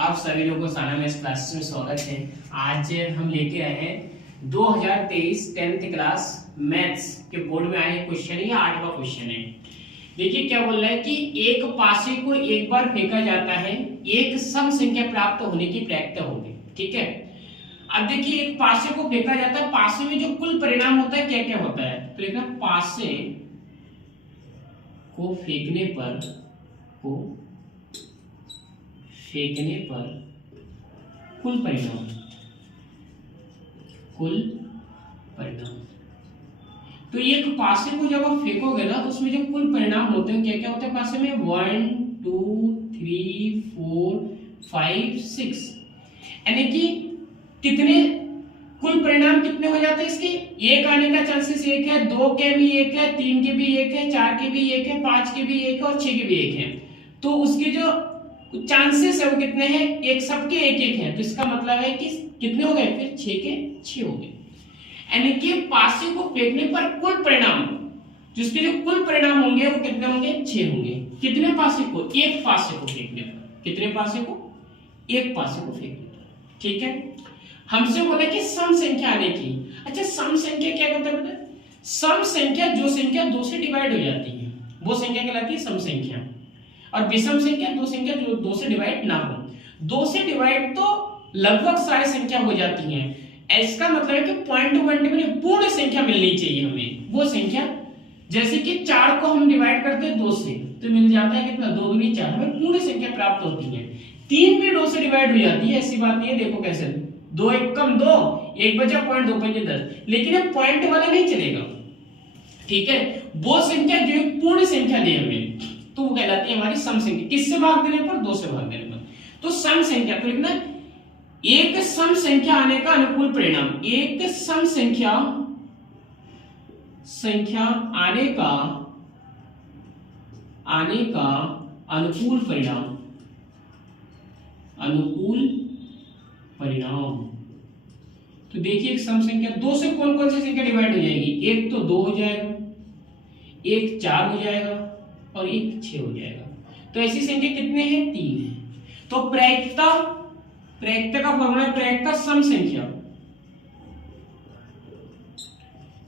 आप सभी लोगों को साना मैथ्स क्लासेस में स्वागत है। आज हम लेके आए हैं 2023 10th क्लास मैथ्स के बोर्ड में आए क्वेश्चन। ये 8वां क्वेश्चन है। देखिए क्या बोल रहा है कि एक पासे को एक बार फेंका जाता है, एक सम संख्या प्राप्त होने की प्रक्रिया होगी। ठीक है, अब देखिए एक पासे को फेंका जाता है, पासे में जो कुल परिणाम होता है क्या क्या होता है, तो लिखना पासे को फेंकने पर कुल परिणाम तो एक पासे को जब आप फेंकोगे ना तो उसमें जो कुल परिणाम होते हैं क्या क्या होते हैं पासे में 1 2 3 4 5 6, यानी कि कितने कुल परिणाम कितने हो जाते हैं इसके, एक आने का चांसेस एक है, 2 के भी एक है, 3 के भी एक है, 4 के भी एक है, 5 के भी एक है और 6 के भी एक है। तो उसके जो चांसेस है वो कितने हैं, एक सबके एक एक है। तो इसका मतलब है कि कितने हो गए, फिर 6 के 6 हो गए। यानी कि पासे को फेंकने पर कुल परिणाम, जिसके जो कुल परिणाम होंगे वो कितने होंगे, 6 होंगे। कितने पासे को, एक पासे को फेंकने पर, कितने पासे को, एक पासे को फेंकने पर। ठीक है, हमसे बोला कि सम संख्या आने की। अच्छा, सम संख्या क्या होता है, सम संख्या जो संख्या 2 से डिवाइड हो जाती है वो संख्या कहलाती है सम संख्या, और विषम संख्या दो संख्या जो 2 से डिवाइड ना हो। 2 से डिवाइड तो लगभग सारी संख्या हो जाती है। इसका मतलब है कि पॉइंट टू पॉइंट में पूर्ण संख्या मिलनी चाहिए हमें, वो संख्या। जैसे कि 4 को हम डिवाइड करते हैं 2 से तो मिल जाता है कितना, 2 दूनी 4, हमें पूर्ण संख्या प्राप्त होती है। 3 भी 2 से डिवाइड हो जाती है, ऐसी बात नहीं है। देखो कैसे, 2 एक कम 2, 1 बचा, पॉइंट 2 पंजे 10, लेकिन ये पॉइंट वाला नहीं चलेगा। ठीक है, वो संख्या जो पूर्ण संख्या दे हमें तो वो कहलाती है हमारी सम संख्या। किससे भाग देने पर, 2 से भाग देने पर। तो सम संख्या तो लिखना एक सम संख्या आने का अनुकूल परिणाम, एक सम संख्या आने का अनुकूल परिणाम। तो देखिए एक सम संख्या 2 से कौन कौन सी संख्या डिवाइड हो जाएगी, एक तो 2 हो जाएगा, एक 4 हो जाएगा और एक 6 हो जाएगा। तो ऐसी संख्या कितने हैं, 3 है। तो प्रायिकता का फॉर्मूला है प्रायिकता सम संख्या।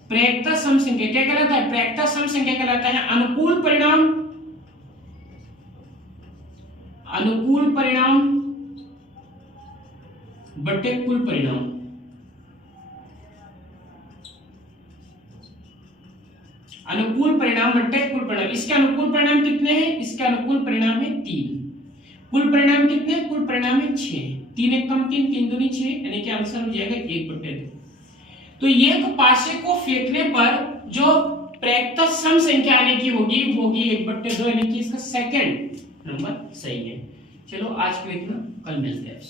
प्रायिकता सम संख्या क्या कहलाता है, प्रायिकता सम संख्या कहलाता है अनुकूल परिणाम बटे कुल परिणाम। अनुकूल परिणाम बटे कुल परिणाम। इसके अनुकूल परिणाम कितने हैं, इसके अनुकूल परिणाम है 3। कुल परिणाम कितने, कुल परिणाम है 6। 3 एक कम 3, 3 दूनी 6, यानी कि आंसर हो जाएगा 1/2। तो एक पासे को फेंकने पर जो प्रायिकता सम संख्या आने की होगी वो होगी 1/2, यानी कि इसका सेकंड नंबर सही है। चलो आज के लिए इतना, कल मिलते हैं।